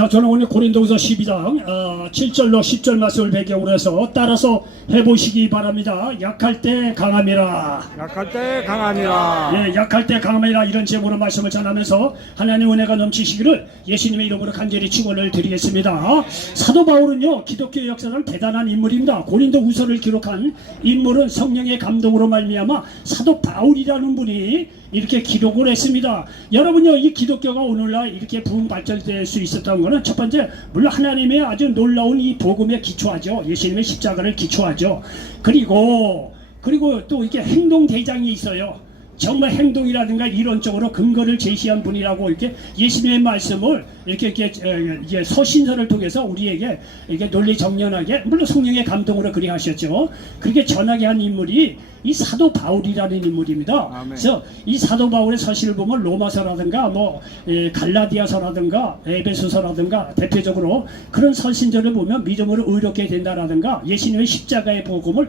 자, 저는 오늘 고린도후서 12장 7절로 10절 말씀을 배경으로 해서 따라서 해보시기 바랍니다. 약할 때 강함이라. 약할 때 강함이라. 예, 약할 때 강함이라 이런 제목으로 말씀을 전하면서 하나님 은혜가 넘치시기를 예수님의 이름으로 간절히 축원을 드리겠습니다. 사도 바울은요, 기독교 역사상 대단한 인물입니다. 고린도후서를 기록한 인물은 성령의 감동으로 말미암아 사도 바울이라는 분이 이렇게 기록을 했습니다. 여러분요, 이 기독교가 오늘날 이렇게 부흥 발전될 수 있었던 것은 첫 번째, 물론 하나님의 아주 놀라운 이 복음에 기초하죠. 예수님의 십자가를 기초하죠. 그리고 또 이렇게 행동 대장이 있어요. 정말 행동이라든가 이론적으로 근거를 제시한 분이라고 이렇게 예수님의 말씀을 이렇게 서신서를 통해서 우리에게 이렇게 논리 정연하게, 물론 성령의 감동으로 그리 하셨죠. 그렇게 전하게 한 인물이 이 사도 바울이라는 인물입니다. 아멘. 그래서 이 사도 바울의 서신을 보면 로마서라든가 갈라디아서라든가 에베소서라든가 대표적으로 그런 서신들을 보면 믿음으로 의롭게 된다라든가 예수님의 십자가의 복음을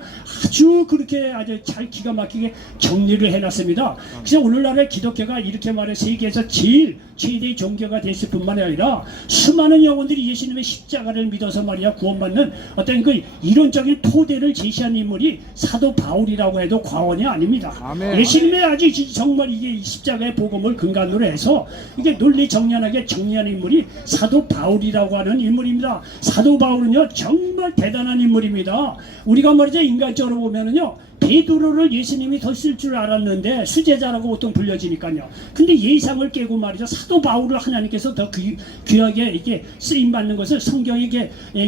아주 잘 기가 막히게 정리를 해놨습니다. 그래서 오늘날의 기독교가 이렇게 말해 세계에서 제일 최대의 종교가 됐을 뿐만 아니라 수많은 영혼들이 예수님의 십자가를 믿어서 말이야 구원받는 어떤 그 이론적인 토대를 제시한 인물이 사도 바울이라고 해도 과언이 아닙니다. 아멘. 예수님의 아주 정말 이게 십자가의 복음을 근간으로 해서 이게 논리 정연하게 정리한 인물이 사도 바울이라고 하는 인물입니다. 사도 바울은요, 정말 대단한 인물입니다. 우리가 말이죠, 인간적으로 보면은요, 베드로를 예수님이 더 쓸 줄 알았는데 수제자라고 보통 불려지니까요. 근데 예상을 깨고 말이죠, 사도 바울을 하나님께서 더 귀하게 이렇게 쓰임 받는 것을 성경의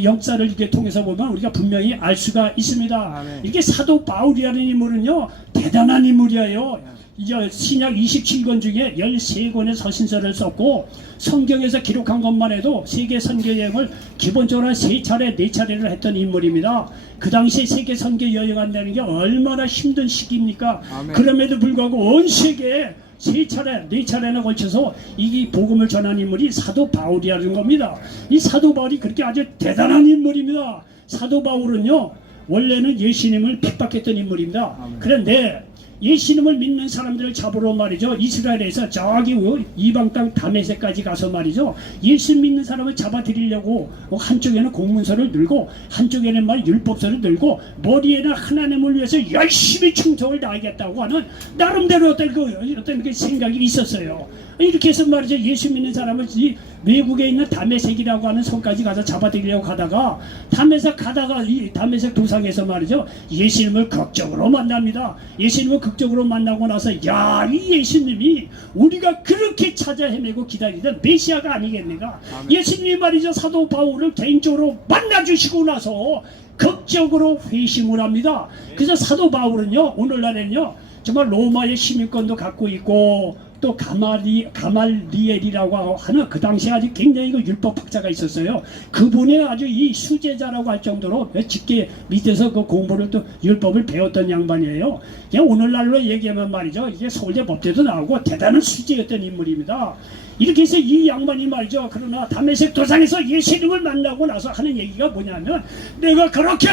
역사를 이렇게 통해서 보면 우리가 분명히 알 수가 있습니다. 아멘. 이렇게 사도 바울이라는 인물은요, 대단한 인물이에요. 이제 신약 27권 중에 13권의 서신서를 썼고 성경에서 기록한 것만 해도 세계 선교 여행을 기본적으로 3차례 4차례를 했던 인물입니다. 그 당시에 세계 선교 여행한다는 게 얼마나 힘든 시기입니까? 아멘. 그럼에도 불구하고 온 세계에 3차례 4차례나 걸쳐서 이 복음을 전한 인물이 사도 바울이라는 겁니다. 이 사도 바울이 그렇게 아주 대단한 인물입니다. 사도 바울은요, 원래는 예수님을 핍박했던 인물입니다. 아멘. 그런데 예수님을 믿는 사람들을 잡으러 말이죠, 이스라엘에서 저기 이방 땅 다메섹까지 가서 말이죠, 예수 믿는 사람을 잡아들이려고 한쪽에는 공문서를 들고 한쪽에는 율법서를 들고 머리에는 하나님을 위해서 열심히 충성을 다하겠다고 하는 나름대로 어떤 그 생각이 있었어요. 이렇게 해서 말이죠, 예수 믿는 사람을 외국에 있는 다메섹이라고 하는 성까지 가서 잡아들이려고 하다가 이 다메섹 도상에서 말이죠, 예수님을 극적으로 만납니다. 예수님을 극적으로 만나고 나서 야, 이 예수님이 우리가 그렇게 찾아 헤매고 기다리던 메시아가 아니겠는가. 아멘. 예수님이 말이죠, 사도 바울을 개인적으로 만나주시고 나서 극적으로 회심을 합니다. 그래서 사도 바울은요, 오늘날에는요, 정말 로마의 시민권도 갖고 있고 또 가말리엘이라고 하는 그 당시에 아주 굉장히 그 율법학자가 있었어요. 그분이 아주 이 수제자라고 할 정도로 직계 밑에서 그 공부를 또 율법을 배웠던 양반이에요. 그냥 오늘날로 얘기하면 말이죠, 이게 서울대 법대도 나오고 대단한 수제였던 인물입니다. 이렇게 해서 이 양반이 말이죠, 그러나 다메섹 도상에서 예수님을 만나고 나서 하는 얘기가 뭐냐면, 내가 그렇게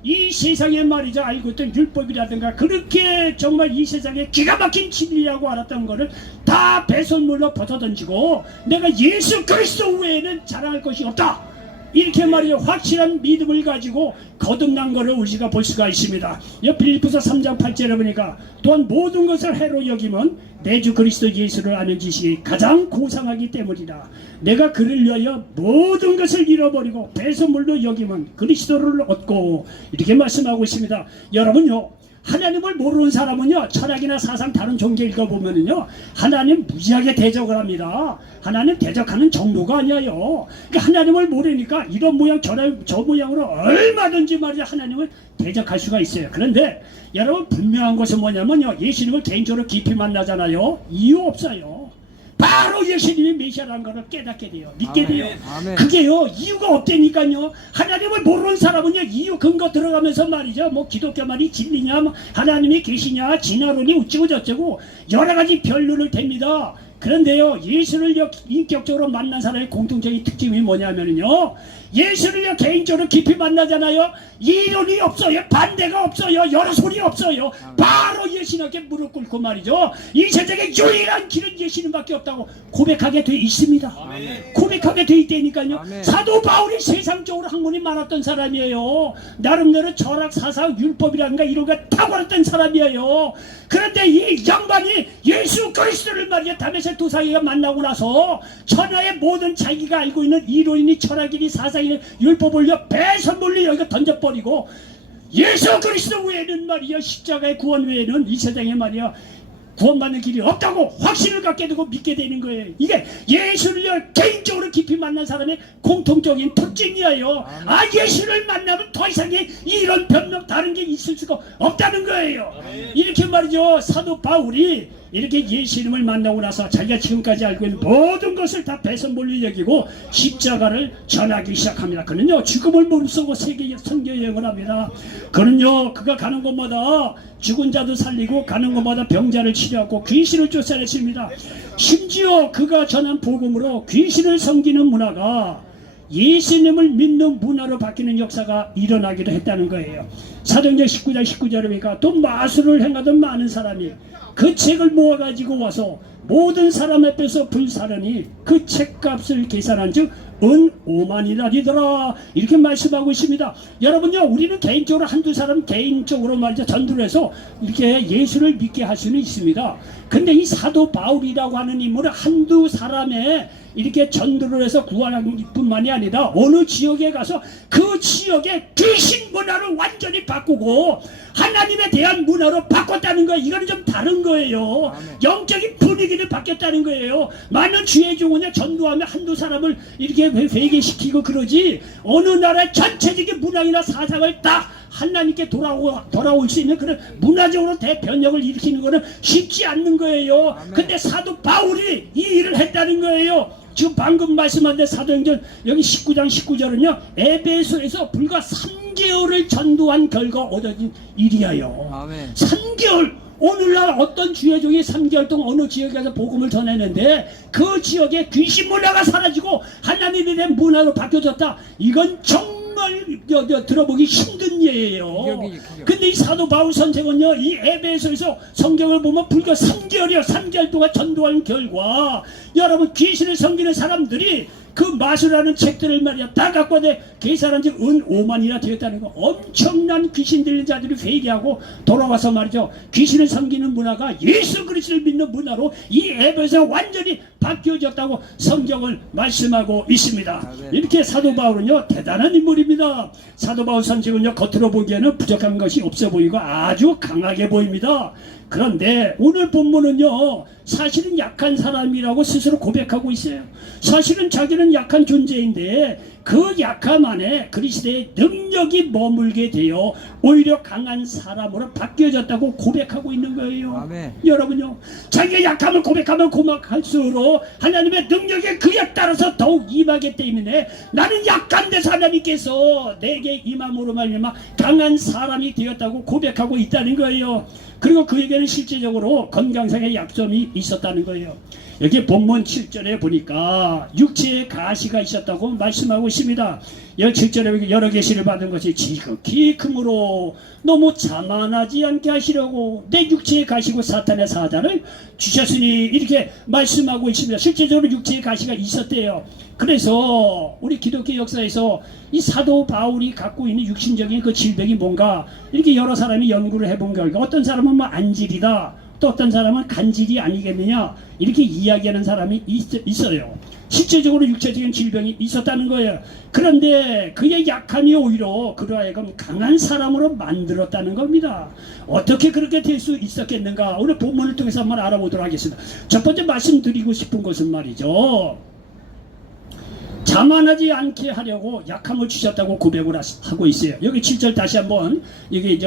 이 세상에 말이죠, 알고 있던 율법이라든가 그렇게 정말 이 세상에 기가 막힌 진리라고 알았던 거를 다 배설물로 벗어던지고 내가 예수 그리스도 외에는 자랑할 것이 없다, 이렇게 말이죠, 확실한 믿음을 가지고 거듭난 것을 우리가 볼 수가 있습니다. 빌립보서 3장 8절에 보니까 또한 모든 것을 해로 여기면 내 주 그리스도 예수를 아는 지식이 가장 고상하기 때문이다. 내가 그를 위하여 모든 것을 잃어버리고 배설물로 여기면 그리스도를 얻고, 이렇게 말씀하고 있습니다. 여러분요, 하나님을 모르는 사람은요, 철학이나 사상 다른 종교 읽어보면은요, 하나님 무지하게 대적을 합니다. 하나님 대적하는 정도가 아니에요. 그러니까 하나님을 모르니까 이런 모양 저 모양으로 얼마든지 말이야 하나님을 대적할 수가 있어요. 그런데 여러분, 분명한 것은 뭐냐면요, 예수님을 개인적으로 깊이 만나잖아요. 이유 없어요. 바로 예수님이 메시아라는 것을 깨닫게 돼요. 믿게 돼요. 아멘. 그게요, 이유가 없다니까요. 하나님을 모르는 사람은요, 이유 근거 들어가면서 말이죠, 뭐 기독교 말이 진리냐, 뭐 하나님이 계시냐, 진화론이 어쩌고 저쩌고 여러 가지 변론을 댑니다. 그런데요, 예수를 인격적으로 만난 사람의 공통적인 특징이 뭐냐면요, 예수를 개인적으로 깊이 만나잖아요. 이론이 없어요. 반대가 없어요. 여러 소리 없어요. 바로 예수님께 무릎 꿇고 말이죠. 이 세상에 유일한 길은 예수님밖에 없다고 고백하게 돼 있습니다. 아멘. 고백하게 돼 있다니까요. 아멘. 사도 바울이 세상적으로 학문이 많았던 사람이에요. 나름대로 철학, 사상, 율법이라든가 이런 거 탁월했던 사람이에요. 그런데 이 양반이 예수 그리스도를 말이야 다메섹 도사기가 만나고 나서 천하의 모든 자기가 알고 있는 이론이니 철학이니 사상이니 율법을 배선물리 여기가 던져버리고 예수 그리스도 외에는 말이야 십자가의 구원 외에는 이 세상에 말이야 구원받는 길이 없다고 확신을 갖게 되고 믿게 되는 거예요. 이게 예수를 개인적으로 깊이 만난 사람의 공통적인 특징이에요. 아, 예수를 만나면 더 이상의 이런 변명 다른 게 있을 수가 없다는 거예요. 이렇게 말이죠. 사도 바울이 이렇게 예수님을 만나고 나서 자기가 지금까지 알고 있는 모든 것을 다 배선물로 여기고 십자가를 전하기 시작합니다. 그는요, 죽음을 무릅쓰고 세계 선교 여행을 합니다. 그는요, 그가 가는 곳마다 죽은 자도 살리고 가는 곳마다 병자를 치료하고 귀신을 쫓아냈습니다. 심지어 그가 전한 복음으로 귀신을 섬기는 문화가 예수님을 믿는 문화로 바뀌는 역사가 일어나기도 했다는 거예요. 사도행전 19장 19절에 보니까 또 마술을 행하던 많은 사람이 그 책을 모아가지고 와서 모든 사람 앞에서 불사르니 그 책값을 계산한 즉 은 5만이라리더라 이렇게 말씀하고 있습니다. 여러분요, 우리는 개인적으로 한두 사람 개인적으로 말이죠 전도를 해서 이렇게 예수를 믿게 할 수는 있습니다. 근데 이 사도 바울이라고 하는 인물은 한두 사람의 이렇게 전도를 해서 구원한 뿐만이 아니라 어느 지역에 가서 그 지역의 귀신 문화를 완전히 바꾸고 하나님에 대한 문화로 바꿨다는 거예요. 이거는 좀 다른 거예요. 영적인 분위기를 바뀌었다는 거예요. 많은 주의 종은요, 전도하면 한두 사람을 이렇게 회개시키고 그러지 어느 나라의 전체적인 문화이나 사상을 딱 하나님께 돌아올 수 있는 그런 문화적으로 대변혁을 일으키는 것은 쉽지 않는 거예요. 근데 사도 바울이 이 일을 했다는 거예요. 지금 방금 말씀한 데 사도행전 여기 19장 19절은요 에베소에서 불과 3개월을 전도한 결과 얻어진 일이에요. 아멘. 3개월. 오늘날 어떤 주의 종이 3개월 동안 어느 지역에서 복음을 전했는데 그 지역에 귀신 문화가 사라지고 하나님에 대한 문화로 바뀌어졌다. 이건 정말 들어보기 힘든 예예요. 근데 이 사도 바울 선생은요, 이 에베소에서 성경을 보면 불과 3개월이요. 3개월 동안 전도한 결과 여러분 귀신을 섬기는 사람들이 그 마술하는 책들을 말이야 다 갖고 와서 계산한 지 은 5만이나 되었다는 거. 엄청난 귀신 들린 자들이 회개하고 돌아와서 말이죠, 귀신을 섬기는 문화가 예수 그리스도를 믿는 문화로 이 에베소에서 완전히 바뀌어졌다고 성경을 말씀하고 있습니다. 이렇게 사도 바울은요 대단한 인물입니다. 사도 바울 선생은요 겉으로 보기에는 부족한 것이 없어 보이고 아주 강하게 보입니다. 그런데 오늘 본문은요 사실은 약한 사람이라고 스스로 고백하고 있어요. 사실은 자기는 약한 존재인데 그 약함 안에 그리스도의 능력이 머물게 되어 오히려 강한 사람으로 바뀌어졌다고 고백하고 있는 거예요. 아멘. 여러분요, 자기의 약함을 고백하면 고백할수록 하나님의 능력이 그에 따라서 더욱 임하기 때문에 나는 약한 데서 하나님께서 내게 임함으로 말미암아 강한 사람이 되었다고 고백하고 있다는 거예요. 그리고 그에게는 실제적으로 건강상의 약점이 있었다는 거예요. 여기 본문 7절에 보니까 육체의 가시가 있었다고 말씀하고 있습니다. 여기 7절에 여러 계시를 받은 것이 지극히 크므로 너무 자만하지 않게 하시려고 내 육체의 가시고 사탄의 사자를 주셨으니 이렇게 말씀하고 있습니다. 실제적으로 육체의 가시가 있었대요. 그래서 우리 기독교 역사에서 이 사도 바울이 갖고 있는 육신적인 그 질병이 뭔가 이렇게 여러 사람이 연구를 해본 결과 어떤 사람은 뭐 안질이다, 또 어떤 사람은 간질이 아니겠느냐 이렇게 이야기하는 사람이 있어요. 실제적으로 육체적인 질병이 있었다는 거예요. 그런데 그의 약함이 오히려 그러하여금 강한 사람으로 만들었다는 겁니다. 어떻게 그렇게 될 수 있었겠는가, 오늘 본문을 통해서 한번 알아보도록 하겠습니다. 첫 번째 말씀드리고 싶은 것은 말이죠, 자만하지 않게 하려고 약함을 주셨다고 고백을 하고 있어요. 여기 7절 다시 한번 여기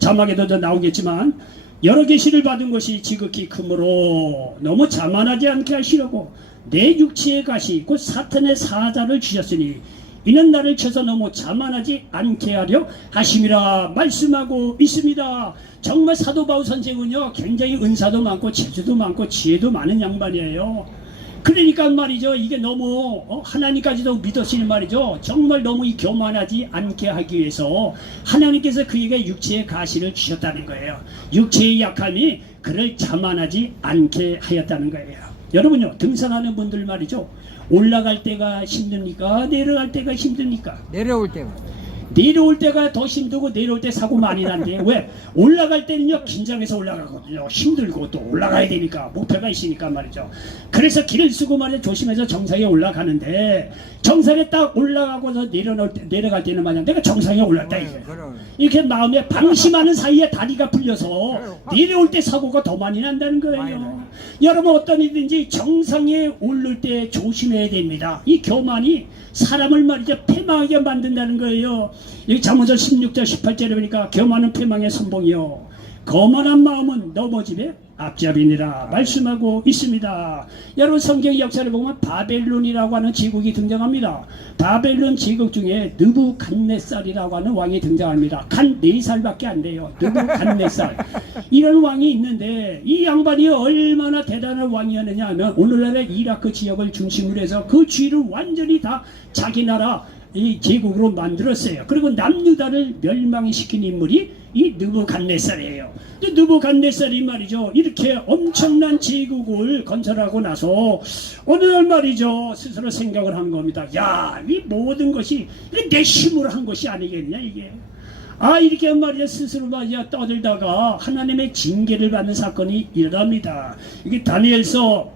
자막에도 나오겠지만 여러 계시를 받은 것이 지극히 크므로 너무 자만하지 않게 하시려고 내 육체의 가시 곧 사탄의 사자를 주셨으니 이는 나를 쳐서 너무 자만하지 않게 하려 하심이라 말씀하고 있습니다. 정말 사도 바울 선생은요 굉장히 은사도 많고 재주도 많고 지혜도 많은 양반이에요. 그러니까 말이죠, 이게 너무 하나님까지도 믿으시는 말이죠. 정말 너무 이 교만하지 않게 하기 위해서 하나님께서 그에게 육체의 가시를 주셨다는 거예요. 육체의 약함이 그를 자만하지 않게 하였다는 거예요. 여러분요, 등산하는 분들 말이죠, 올라갈 때가 힘듭니까? 내려갈 때가 힘듭니까? 내려올 때가. 내려올 때가 더 힘들고 내려올 때 사고 많이 난대. 왜? 올라갈 때는요 긴장해서 올라가거든요. 힘들고 또 올라가야 되니까 목표가 있으니까 말이죠. 그래서 길을 쓰고 말이죠, 조심해서 정상에 올라가는데 정상에 딱 올라가고서 내려갈 때는 말이야 내가 정상에 올랐다 이게. 이렇게 마음에 방심하는 사이에 다리가 풀려서 내려올 때 사고가 더 많이 난다는 거예요. 여러분 어떤 일든지 정상에 오를 때 조심해야 됩니다. 이 교만이 사람을 말이죠 패망하게 만든다는 거예요. 여기 잠언서 16절 18절에 보니까 교만은 패망의 선봉이요 거만한 마음은 넘어짐의 앞잡이니라 말씀하고 있습니다. 여러분 성경 역사를 보면 바벨론이라고 하는 제국이 등장합니다. 바벨론 제국 중에 느부갓네살이라고 하는 왕이 등장합니다. 간 4살밖에 안 돼요. 느부갓네살 이런 왕이 있는데 이 양반이 얼마나 대단한 왕이었느냐 하면 오늘날의 이라크 지역을 중심으로 해서 그 주위를 완전히 다 자기 나라 이 제국으로 만들었어요. 그리고 남유다를 멸망시킨 인물이 이 느부갓네살이에요. 느부갓네살이 말이죠 이렇게 엄청난 제국을 건설하고 나서 어느 날 말이죠 스스로 생각을 한 겁니다. 야, 이 모든 것이 내 힘으로 한 것이 아니겠냐 이게. 이렇게 말이죠 스스로 말이죠 떠들다가 하나님의 징계를 받는 사건이 일어납니다. 이게 다니엘서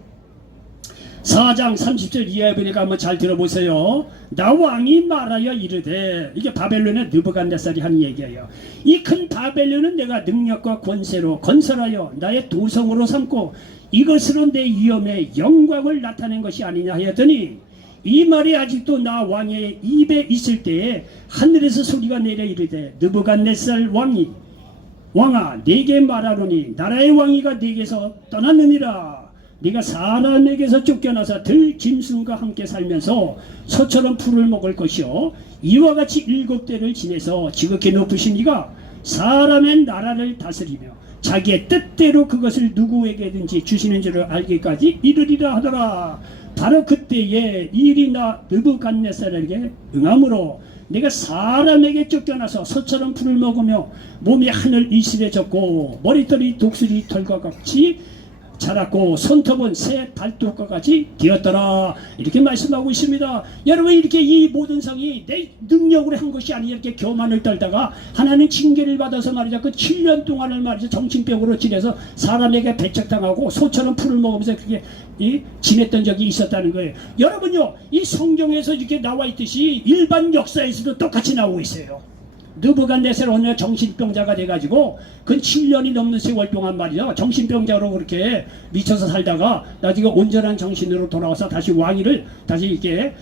4장 30절 이하에 보니까 한번 잘 들어보세요. 나 왕이 말하여 이르되, 이게 바벨론의 느부갓네살이 하는 얘기예요. 이 큰 바벨론은 내가 능력과 권세로 건설하여 나의 도성으로 삼고 이것으로 내 위엄의 영광을 나타낸 것이 아니냐 하였더니 이 말이 아직도 나 왕의 입에 있을 때에 하늘에서 소리가 내려 이르되 느부갓네살 왕아 내게 말하노니 나라의 왕위가 내게서 떠났느니라. 네가 사람에게서 쫓겨나서 들짐승과 함께 살면서 소처럼 풀을 먹을 것이요 이와 같이 7대를 지내서 지극히 높으신 이가 사람의 나라를 다스리며 자기의 뜻대로 그것을 누구에게든지 주시는 줄을 알기까지 이르리라 하더라. 바로 그때에 이 일이 나 느부갓네살에게 응함으로 내가 사람에게 쫓겨나서 소처럼 풀을 먹으며 몸이 하늘 이슬에 젖고 머리털이 독수리 털과 같이 자랐고 손톱은 새 발톱과 같이 되었더라. 이렇게 말씀하고 있습니다. 여러분 이렇게 이 모든 성이 내 능력으로 한 것이 아니라 이렇게 교만을 떨다가 하나님 징계를 받아서 말이죠 그 7년 동안을 말이죠 정신병으로 지내서 사람에게 배척당하고 소처럼 풀을 먹으면서 그게 지냈던 적이 있었다는 거예요. 여러분요 이 성경에서 이렇게 나와 있듯이 일반 역사에서도 똑같이 나오고 있어요. 느부갓네살 어느 정신병자가 돼가지고 그 7년이 넘는 세월 동안 말이죠 정신병자로 그렇게 미쳐서 살다가 나중에 온전한 정신으로 돌아와서 다시 왕위를 다시 이렇게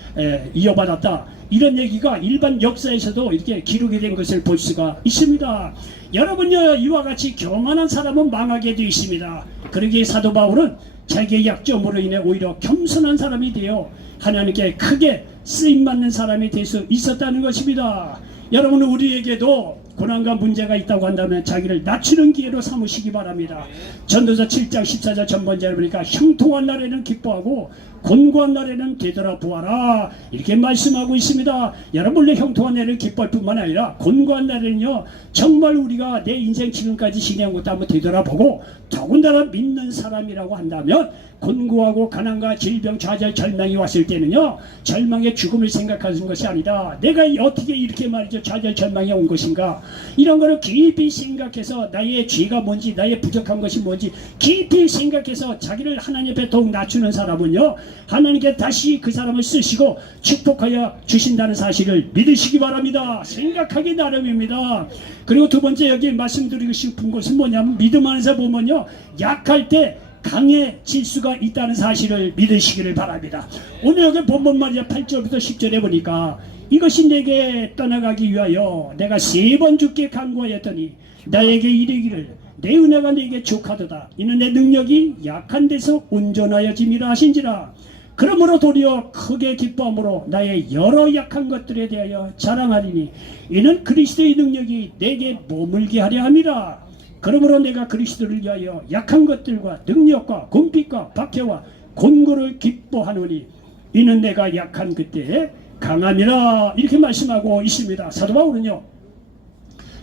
이어받았다. 이런 얘기가 일반 역사에서도 이렇게 기록이 된 것을 볼 수가 있습니다. 여러분요 이와 같이 교만한 사람은 망하게 되어 있습니다. 그러기에 사도 바울은 자기의 약점으로 인해 오히려 겸손한 사람이 되어 하나님께 크게 쓰임받는 사람이 될 수 있었다는 것입니다. 여러분은 우리에게도 고난과 문제가 있다고 한다면 자기를 낮추는 기회로 삼으시기 바랍니다. 전도서 7장 14절 전번째를 보니까 형통한 날에는 기뻐하고 곤고한 날에는 되돌아보아라 이렇게 말씀하고 있습니다. 여러분 형통한 날에는 기뻐할 뿐만 아니라 곤고한 날에는요 정말 우리가 내 인생 지금까지 지내온 것도 한번 되돌아보고 더군다나 믿는 사람이라고 한다면 곤고하고 가난과 질병 좌절 절망이 왔을 때는요 절망의 죽음을 생각하는 것이 아니라 내가 어떻게 이렇게 말이죠 좌절 절망이 온 것인가 이런 거를 깊이 생각해서 나의 죄가 뭔지 나의 부족한 것이 뭔지 깊이 생각해서 자기를 하나님 앞에 더욱 낮추는 사람은요 하나님께 다시 그 사람을 쓰시고 축복하여 주신다는 사실을 믿으시기 바랍니다. 생각하기 나름입니다. 그리고 두 번째 여기 말씀드리고 싶은 것은 뭐냐면 믿음 안에서 보면요 약할 때 강해질 수가 있다는 사실을 믿으시기를 바랍니다. 오늘 여기 본문 말이야 8절부터 10절에 보니까 이것이 내게 떠나가기 위하여 내가 3번 주께 간구하였더니 나에게 이르기를 내 은혜가 내게 족하도다. 이는 내 능력이 약한 데서 온전하여짐이라 하신지라. 그러므로 도리어 크게 기뻐함으로 나의 여러 약한 것들에 대하여 자랑하리니 이는 그리스도의 능력이 내게 머물게 하려 함이라. 그러므로 내가 그리스도를 위하여 약한 것들과 능력과 궁핍과 박해와 곤고를 기뻐하노니 이는 내가 약한 그때에 강함이라. 이렇게 말씀하고 있습니다. 사도 바울은요,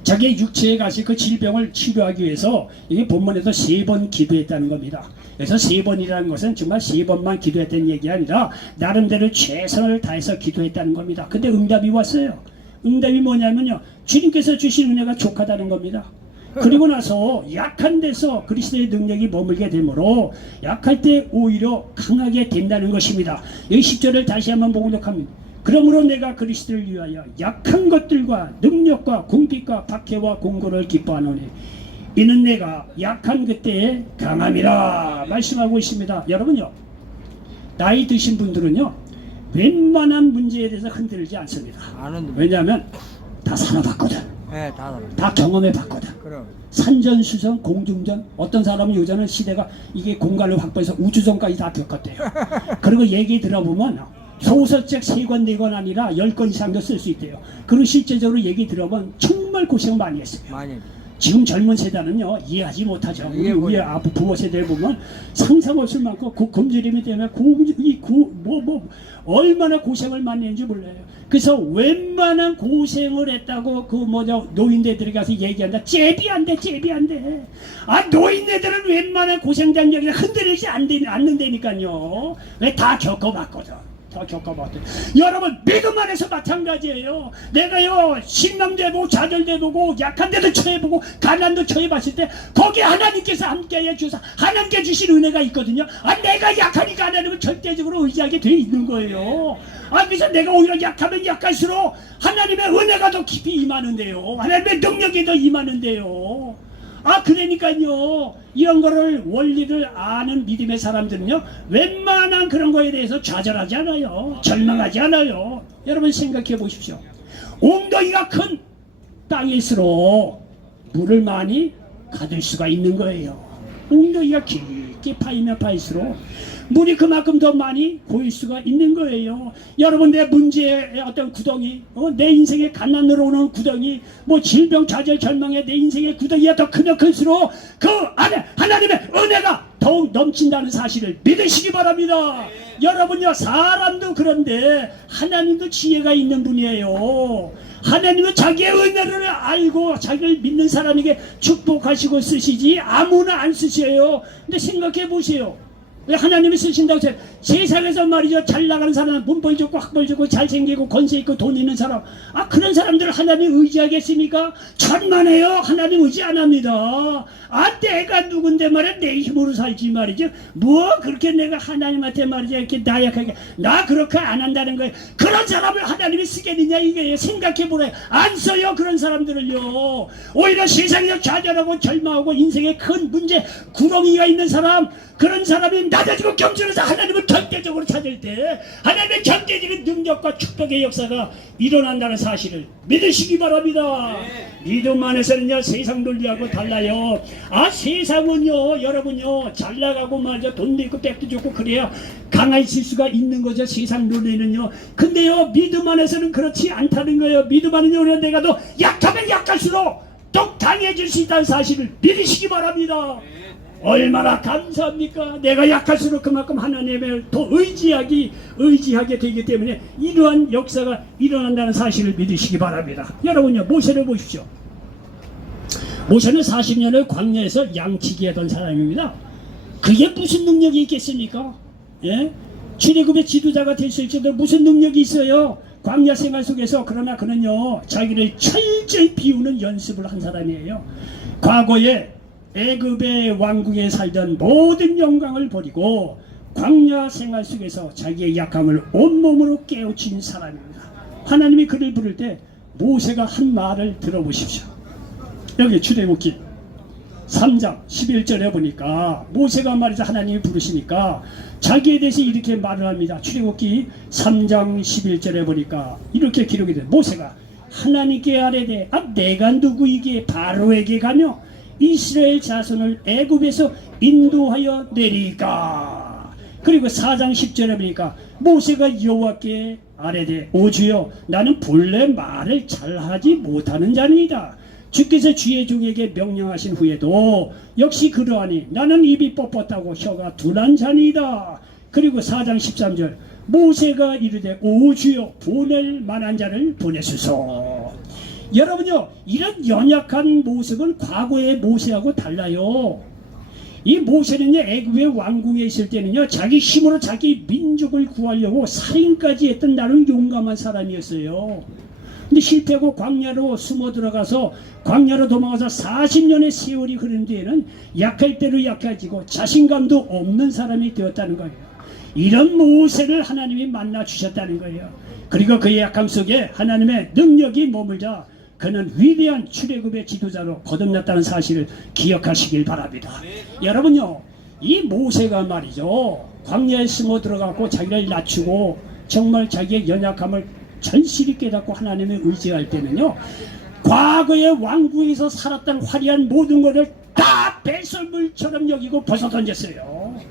자기의 육체에 가시 그 질병을 치료하기 위해서 이게 본문에서 3번 기도했다는 겁니다. 그래서 3번이라는 것은 정말 3번만 기도했다는 얘기 아니라 나름대로 최선을 다해서 기도했다는 겁니다. 근데 응답이 왔어요. 응답이 뭐냐면요, 주님께서 주신 은혜가 족하다는 겁니다. 그리고 나서 약한 데서 그리스도의 능력이 머물게 되므로 약할 때 오히려 강하게 된다는 것입니다. 여기 10절을 다시 한번 봉독합니다. 그러므로 내가 그리스도를 위하여 약한 것들과 능력과 궁핍과 박해와 공고를 기뻐하노니 이는 내가 약한 그때에 강함이라 말씀하고 있습니다. 여러분요, 나이 드신 분들은요 웬만한 문제에 대해서 흔들리지 않습니다. 왜냐하면 다 살아봤거든. 네, 다 다 경험해봤거든. 그럼. 산전수전, 공중전. 어떤 사람은 요즘은 시대가 이게 공간을 확보해서 우주전까지 다 겪었대요. 그리고 얘기 들어보면 소설책 3권 4권 아니라 10권 이상도 쓸 수 있대요. 그리고 실제적으로 얘기 들어보면 정말 고생 많이 했어요. 많이. 지금 젊은 세대는요 이해하지 못하죠. 우리 부모 세대에 보면 상상 없을 만큼 그 금지림이 때문에 얼마나 고생을 많이 했는지 몰라요. 그래서 웬만한 고생을 했다고 노인네들이 가서 얘기한다. 잽이 안 돼. 아, 노인네들은 웬만한 고생장 얘기를 흔들리지 않는다니까요. 왜 다 겪어봤거든. 여러분, 믿음 안에서 마찬가지예요. 내가요 신랑되고 좌절되고 약한데도 처해보고 가난도 처해봤을 때 거기 하나님께서 함께해 주사 하나님께 주신 은혜가 있거든요. 아, 내가 약하니까 하나님은 절대적으로 의지하게 돼 있는 거예요. 아, 그래서 내가 오히려 약하면 약할수록 하나님의 은혜가 더 깊이 임하는데요. 하나님의 능력이 더 임하는데요. 아, 그러니까요, 이런 거를 원리를 아는 믿음의 사람들은요 웬만한 그런 거에 대해서 좌절하지 않아요. 절망하지 않아요. 여러분 생각해 보십시오. 웅덩이가 큰 땅일수록 물을 많이 가둘 수가 있는 거예요. 웅덩이가 깊게 파이면 파일수록 물이 그만큼 더 많이 고일 수가 있는 거예요. 여러분, 내 문제의 어떤 구덩이, 내 인생의 갓난으로 오는 구덩이, 질병, 좌절, 절망의 내 인생의 구덩이가 더 크면 클수록 그 안에 하나님의 은혜가 더욱 넘친다는 사실을 믿으시기 바랍니다. 여러분요, 사람도 그런데 하나님도 지혜가 있는 분이에요. 하나님은 자기의 은혜를 알고 자기를 믿는 사람에게 축복하시고 쓰시지 아무나 안 쓰셔요. 근데 생각해 보세요. 왜 하나님이 쓰신다고 해서 세상에서 말이죠, 잘 나가는 사람, 문벌 좋고 학벌 좋고 잘생기고 권세 있고 돈 있는 사람, 아, 그런 사람들을 하나님 의지하겠습니까? 천만에요. 하나님 의지 안 합니다. 아, 내가 누군데 말이야, 내 힘으로 살지 말이죠. 그렇게 내가 하나님한테 말이죠 이렇게 나약하게, 나 그렇게 안 한다는 거예요. 그런 사람을 하나님이 쓰겠느냐, 이게 생각해보래. 안 써요, 그런 사람들을요. 오히려 세상에서 좌절하고 절망하고 인생에 큰 문제 구렁이가 있는 사람, 그런 사람이 낮아지고 겸손해서 하나님을 절대적으로 찾을 때 하나님의 절대적인 능력과 축복의 역사가 일어난다는 사실을 믿으시기 바랍니다. 믿음 안에서는요 세상 논리하고 달라요. 아, 세상은요 여러분요 잘 나가고 말이죠, 돈도 있고 백도 좋고 그래야 강해질 수가 있는 거죠, 세상 논리는요. 근데요 믿음 안에서는 그렇지 않다는 거예요. 믿음 안에는 내가 더 약하면 약할수록 더 강해질 수 있다는 사실을 믿으시기 바랍니다. 얼마나 감사합니까? 내가 약할수록 그만큼 하나님을 더 의지하게 되기 때문에 이러한 역사가 일어난다는 사실을 믿으시기 바랍니다. 여러분요, 모세를 보십시오. 모세는 40년을 광야에서 양치기 하던 사람입니다. 그게 무슨 능력이 있겠습니까? 예? 출애굽의 지도자가 될 수 있어도 무슨 능력이 있어요? 광야 생활 속에서. 그러나 그는요 자기를 철저히 비우는 연습을 한 사람이에요. 과거에 애굽의 왕국에 살던 모든 영광을 버리고 광야 생활 속에서 자기의 약함을 온몸으로 깨우친 사람입니다. 하나님이 그를 부를 때 모세가 한 말을 들어보십시오. 여기 출애굽기 3장 11절에 보니까 모세가 말이죠, 하나님이 부르시니까 자기에 대해서 이렇게 말을 합니다. 출애굽기 3장 11절에 보니까 이렇게 기록이 돼요. 모세가 하나님께 아뢰되, 내가 누구이기에 바로에게 가며 이스라엘 자손을 애굽에서 인도하여 내리까. 그리고 4장 10절에 보니까 모세가 여호와께 아뢰되 오 주여 나는 본래 말을 잘하지 못하는 자니이다. 주께서 주의 종에게 명령하신 후에도 역시 그러하니 나는 입이 뻣뻣하고 혀가 둔한 자니이다. 그리고 4장 13절 모세가 이르되 오 주여 보낼 만한 자를 보내소서. 여러분요, 이런 연약한 모습은 과거의 모세하고 달라요. 이 모세는요, 애굽의 왕궁에 있을 때는요, 자기 힘으로 자기 민족을 구하려고 살인까지 했던 나름 용감한 사람이었어요. 근데 실패하고 광야로 숨어 들어가서 광야로 도망가서 40년의 세월이 흐른 뒤에는 약할 대로 약해지고 자신감도 없는 사람이 되었다는 거예요. 이런 모세를 하나님이 만나 주셨다는 거예요. 그리고 그의 약함 속에 하나님의 능력이 머물자 그는 위대한 출애굽의 지도자로 거듭났다는 사실을 기억하시길 바랍니다. 여러분요, 이 모세가 말이죠, 광야에 숨어 들어가고 자기를 낮추고 정말 자기의 연약함을 절실히 깨닫고 하나님을 의지할 때는요, 과거의 왕궁에서 살았던 화려한 모든 것을 다 배설물처럼 여기고 벗어던졌어요.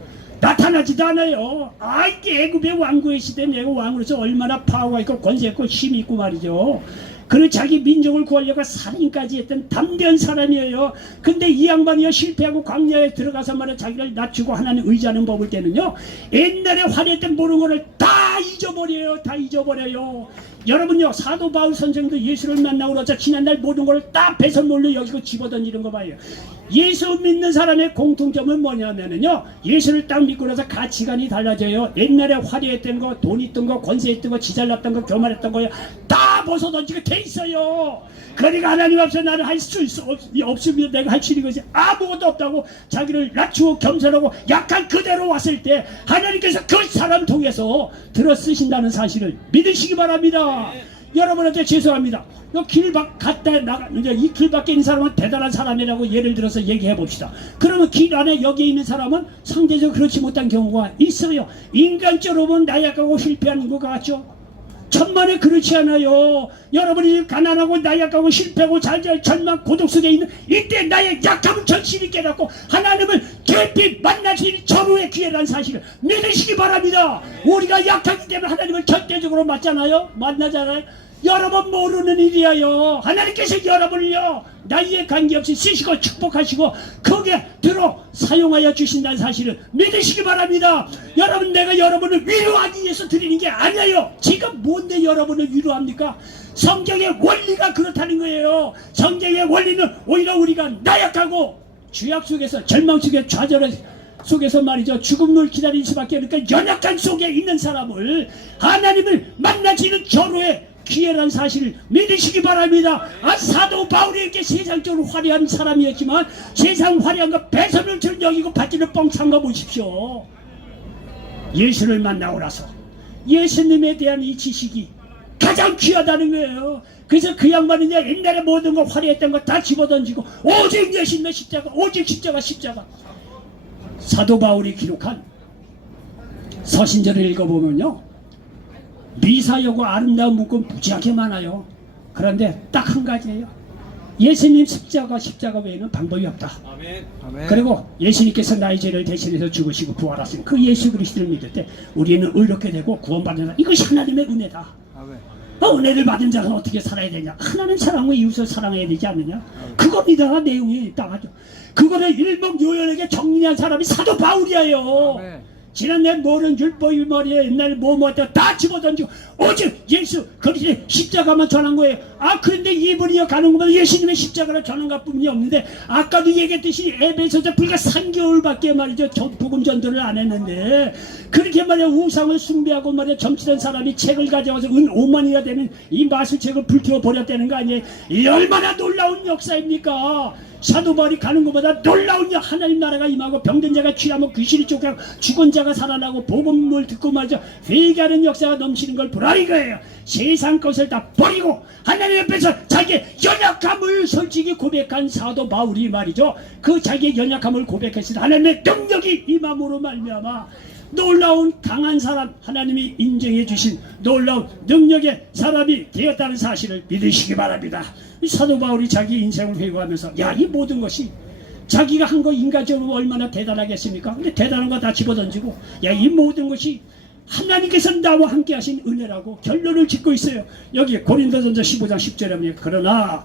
나타나지도 않아요. 이게 애굽의 왕궁의 시대 내가 왕으로서 얼마나 파워가 있고 권세 있고 힘이 있고 말이죠. 그리고 자기 민족을 구하려고 살인까지 했던 담대한 사람이에요. 근데 이 양반이요, 실패하고 광야에 들어가서 말이야 자기를 낮추고 하나님 의지하는 법을 때는요, 옛날에 화려했던 모든 것을 다 잊어버려요. 다 잊어버려요. 여러분요, 사도 바울 선생도 예수를 만나고 그러자 지난날 모든 걸 다 배설물로 여기고 집어던지는 거 봐요. 예수 믿는 사람의 공통점은 뭐냐면요, 예수를 딱 믿고 나서 가치관이 달라져요. 옛날에 화려했던 거, 돈 있던 거, 권세 있던 거, 지잘났던 거, 교만했던 거요, 다 벗어던지게 돼 있어요. 그러니까 하나님 앞에서 나는 할 수 없으면 내가 할 수 있는 것이 아무것도 없다고 자기를 낮추고 겸손하고 약한 그대로 왔을 때 하나님께서 그 사람 통해서 들어 쓰신다는 사실을 믿으시기 바랍니다. 여러분한테 죄송합니다. 갔다 나가, 이제 이 길 밖에 있는 사람은 대단한 사람이라고 예를 들어서 얘기해 봅시다. 그러면 길 안에 여기에 있는 사람은 상대적으로 그렇지 못한 경우가 있어요. 인간적으로 보면 나약하고 실패하는 것 같죠? 천만에 그렇지 않아요. 여러분이 가난하고 나약하고 실패하고 절망 고독 속에 있는 이때 나의 약함을 절실히 깨닫고 하나님을 깊이 만나실 전후의 기회라는 사실을 믿으시기 바랍니다. 우리가 약하기 때문에 하나님을 절대적으로 만나잖아요. 여러분 모르는 일이에요. 하나님께서 여러분을요, 나이에 관계없이 쓰시고 축복하시고 크게 들어 사용하여 주신다는 사실을 믿으시기 바랍니다. 여러분, 내가 여러분을 위로하기 위해서 드리는 게 아니에요. 제가 뭔데 여러분을 위로합니까? 성경의 원리가 그렇다는 거예요. 성경의 원리는 오히려 우리가 나약하고 죄악 속에서 절망 속에 좌절 속에서 말이죠, 죽음을 기다릴 수밖에 없으니까 연약한 속에 있는 사람을 하나님을 만나지는 전후에 기회란 사실을 믿으시기 바랍니다. 사도 바울이 이렇게 세상적으로 화려한 사람이었지만 세상 화려한 거 배설물처럼 여기고 바지를 뻥 찬 거 보십시오. 예수를 만나고 나서 예수님에 대한 이 지식이 가장 귀하다는 거예요. 그래서 그 양반은 이제 옛날에 모든 거 화려했던 거 다 집어던지고 오직 예수님의 십자가, 오직 십자가. 사도 바울이 기록한 서신절을 읽어보면요, 미사여고 아름다운 문구는 무지하게 많아요. 그런데 딱 한 가지예요. 예수님 십자가 외에는 방법이 없다. 아멘. 그리고 예수님께서 나의 죄를 대신해서 죽으시고 부활하신 그 예수 그리스도를 믿을 때 우리는 의롭게 되고 구원받는다. 이것이 하나님의 은혜다. 아멘. 은혜를 받은 자가 어떻게 살아야 되냐? 하나님 사랑과 이웃을 사랑해야 되지 않느냐? 그겁니다. 내용이 있다 하죠. 그거를 일목요연하게 정리한 사람이 사도 바울이에요. 아멘. 지난날 모든 율법이 말이에요. 옛날 다 집어던지고 오직 예수 그리스도의 십자가만 전한 거예요. 그런데 이분이요 가는 것보다 예수님의 십자가를 전한 것 뿐이 없는데, 아까도 얘기했듯이 에베소서 불과 3개월밖에 말이죠 복음 전도를 안 했는데, 그렇게 말이야 우상을 숭배하고 말이야 점치던 사람이 책을 가져와서 은 5만이나 되는 이 마술책을 불태워 버렸다는 거 아니에요. 이 얼마나 놀라운 역사입니까? 사도 바울이 가는 것보다 놀라운 하나님 나라가 임하고 병든 자가 취하면 귀신이 쫓겨나고 죽은 자가 살아나고 복음을 듣고 말이죠 회개하는 역사가 넘치는 걸 보라 이거예요. 세상 것을 다 버리고 하나님 앞에서 자기의 연약함을 솔직히 고백한 사도 바울이 말이죠, 그 자기의 연약함을 고백했을 때 하나님의 능력이 임함으로 말미암아 놀라운 강한 사람, 하나님이 인정해 주신 놀라운 능력의 사람이 되었다는 사실을 믿으시기 바랍니다. 사도 바울이 자기 인생을 회고하면서 이 모든 것이 자기가 한 거 인간적으로 얼마나 대단하겠습니까? 근데 대단한 거 다 집어던지고 야, 이 모든 것이 하나님께서 나와 함께 하신 은혜라고 결론을 짓고 있어요. 여기 고린도전서 15장 10절에 보니까 그러나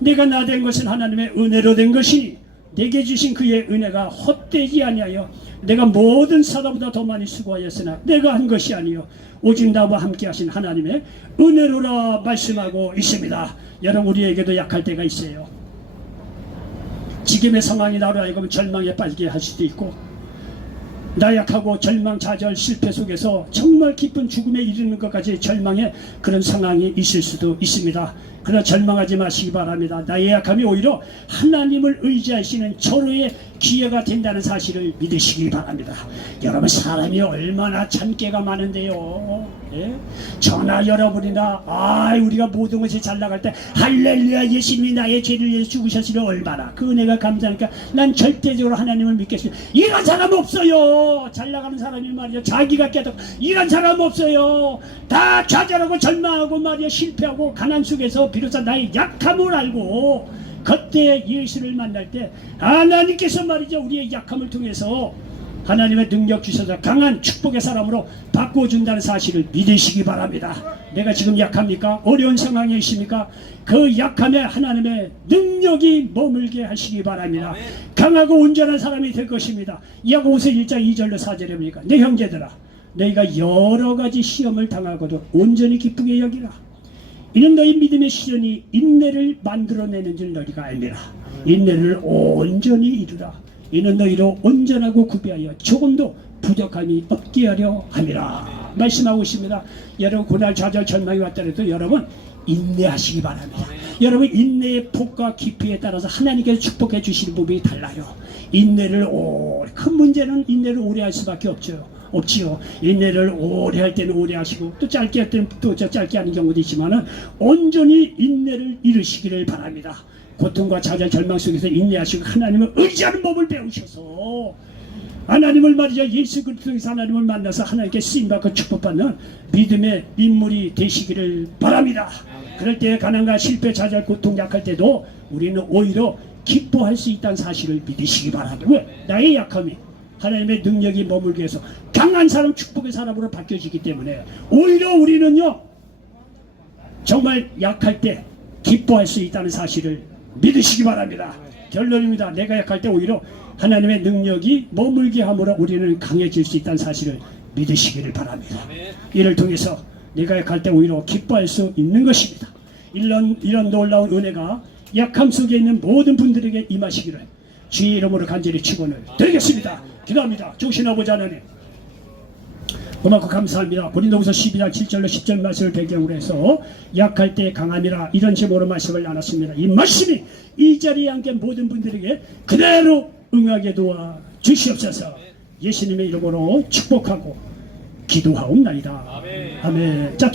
내가 나 된 것은 하나님의 은혜로 된 것이니 내게 주신 그의 은혜가 헛되지 아니하여 내가 모든 사람보다 더 많이 수고하였으나 내가 한 것이 아니요 오직 나와 함께 하신 하나님의 은혜로라 말씀하고 있습니다. 여러분, 우리에게도 약할 때가 있어요. 지금의 상황이 나로 하여금 절망에 빠지게 할 수도 있고, 나약하고 절망, 좌절, 실패 속에서 정말 깊은 죽음에 이르는 것까지 절망의 그런 상황이 있을 수도 있습니다. 그러나 절망하지 마시기 바랍니다. 나의 약함이 오히려 하나님을 의지하시는 절호의 기회가 된다는 사실을 믿으시기 바랍니다. 여러분, 사람이 얼마나 참깨가 많은데요. 예? 저나 여러분이나 우리가 모든 것이 잘 나갈 때 할렐루야 예수님이 나의 죄를 위해 죽으셨으니 얼마나 그 은혜가 감사하니까 난 절대적으로 하나님을 믿겠습니다. 이런 사람 없어요. 잘 나가는 사람이 말이야 자기가 깨닫고 이런 사람 없어요. 다 좌절하고 절망하고 말이야 실패하고 가난 속에서 비로소 나의 약함을 알고 그때 예수를 만날 때 하나님께서 말이죠 우리의 약함을 통해서 하나님의 능력 주셔서 강한 축복의 사람으로 바꿔준다는 사실을 믿으시기 바랍니다. 내가 지금 약합니까? 어려운 상황에 있습니까? 그 약함에 하나님의 능력이 머물게 하시기 바랍니다. 강하고 온전한 사람이 될 것입니다. 야고보서 1장 2절로 4절에 보니까 내 형제들아 너희가 여러 가지 시험을 당하고도 온전히 기쁘게 여기라. 이는 너희 믿음의 시련이 인내를 만들어내는 줄 너희가 알미라. 인내를 온전히 이루라. 이는 너희로 온전하고 구비하여 조금도 부족함이 없게 하려 함이라 말씀하고 있습니다. 여러분, 고난 좌절 절망이 왔더라도 여러분 인내하시기 바랍니다. 여러분, 인내의 폭과 깊이에 따라서 하나님께서 축복해 주시는 부분이 달라요. 인내를 큰 문제는 인내를 오래 할 수밖에 없지요. 인내를 오래 할 때는 오래 하시고 또 짧게 할 때는 또 짧게 하는 경우도 있지만은 온전히 인내를 이루시기를 바랍니다. 고통과 좌절 절망 속에서 인내하시고 하나님을 의지하는 법을 배우셔서 하나님을 말이죠 예수 그리스도에서 하나님을 만나서 하나님께 쓰임받고 축복받는 믿음의 인물이 되시기를 바랍니다. 그럴 때 가난과 실패, 좌절, 고통, 약할 때도 우리는 오히려 기뻐할 수 있다는 사실을 믿으시기 바랍니다. 왜? 나의 약함이 하나님의 능력이 머물게 해서 강한 사람, 축복의 사람으로 바뀌어지기 때문에 오히려 우리는요 정말 약할 때 기뻐할 수 있다는 사실을 믿으시기 바랍니다. 결론입니다. 내가 약할 때 오히려 하나님의 능력이 머물게 함으로 우리는 강해질 수 있다는 사실을 믿으시기를 바랍니다. 이를 통해서 내가 약할 때 오히려 기뻐할 수 있는 것입니다. 이런 놀라운 은혜가 약함 속에 있는 모든 분들에게 임하시기를 주의 이름으로 간절히 축원을 드리겠습니다. 기도합니다. 좋으신 아버지 하나님, 고맙고 감사합니다. 고린도후서 12장 7절로 10절 말씀을 배경으로 해서 약할 때 강함이라 이런 제목으로 말씀을 나눴습니다. 이 말씀이 이 자리에 함께 모든 분들에게 그대로 응하게 도와 주시옵소서. 예수님의 이름으로 축복하고 기도하옵나이다. 아멘. 자,